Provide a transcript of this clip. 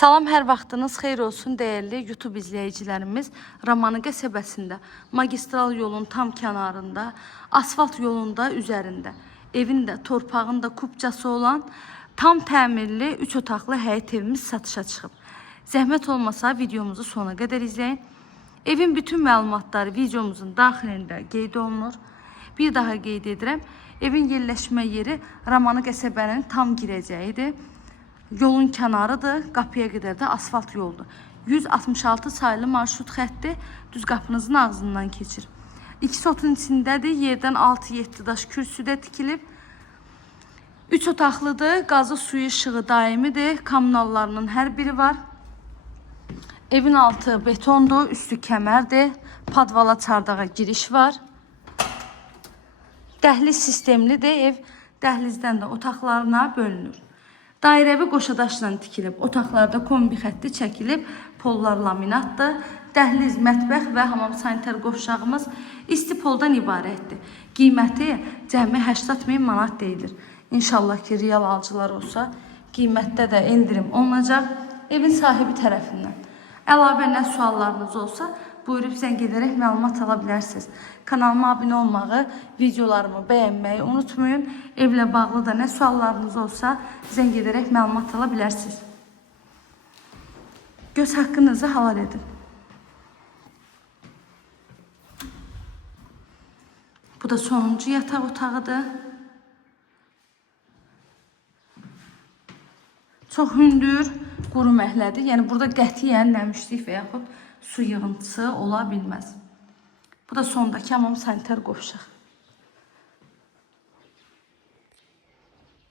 Salam, hər vaxtınız xeyir olsun değerli YouTube izleyicilerimiz. Ramanı qəsəbəsində, magistral yolun tam kənarında, asfalt yolunda üzərində, evində, torpağında kubcası olan tam təmirli 3 otaqlı həyət evimiz satışa çıxıb. Zəhmət olmasa videomuzu sona qədər izləyin. Evin bütün məlumatları videomuzun daxilində qeyd olunur. Bir daha qeyd edirəm, evin yerləşmə yeri Ramanı qəsəbənin tam girəcəyidir. Yolun kənarıdır, qapıya qədər də asfalt yoldur. 166 sayılı marşrut xətti düz qapınızın ağzından keçir. 2 sotun içindədir, yerdən 6-7 daş kürsüdə tikilib. 3 otaqlıdır, qazı suyu işığı daimidir, kommunallarının hər biri var. Evin altı betondur, üstü kəmərdir, padvala çardağa giriş var. Dəhliz sistemlidir, ev dəhlizdən də otaqlarına bölünür. Dairəvi qoşadaşla tikilib, otaqlarda kombi xətti çəkilib, pollar laminatdır. Dəhliz, mətbəx və hamam sanitar qovşağımız isti poldan ibarətdir. Qiyməti cəmi 80.000 manat deyilir. İnşallah ki, real alıcılar olsa, qiymətdə də endirim olunacaq evin sahibi tərəfindən. Əlavə nə suallarınız olsa, buyurub zəng edərək məlumat ala bilərsiniz. Kanalıma abunə olmağı, videolarımı bəyənməyi unutmayın. Evlə bağlı da nə suallarınız olsa, zəng edərək məlumat ala bilərsiniz. Göz haqqınızı halal edin. Bu da sonuncu yataq otağıdır. Çox hündür, quru məhlədir. Yəni burada qətiyyən nəmişlik və yaxud su yığıntısı ola bilməz. Bu da sondakı hamam sanitar qovşaq.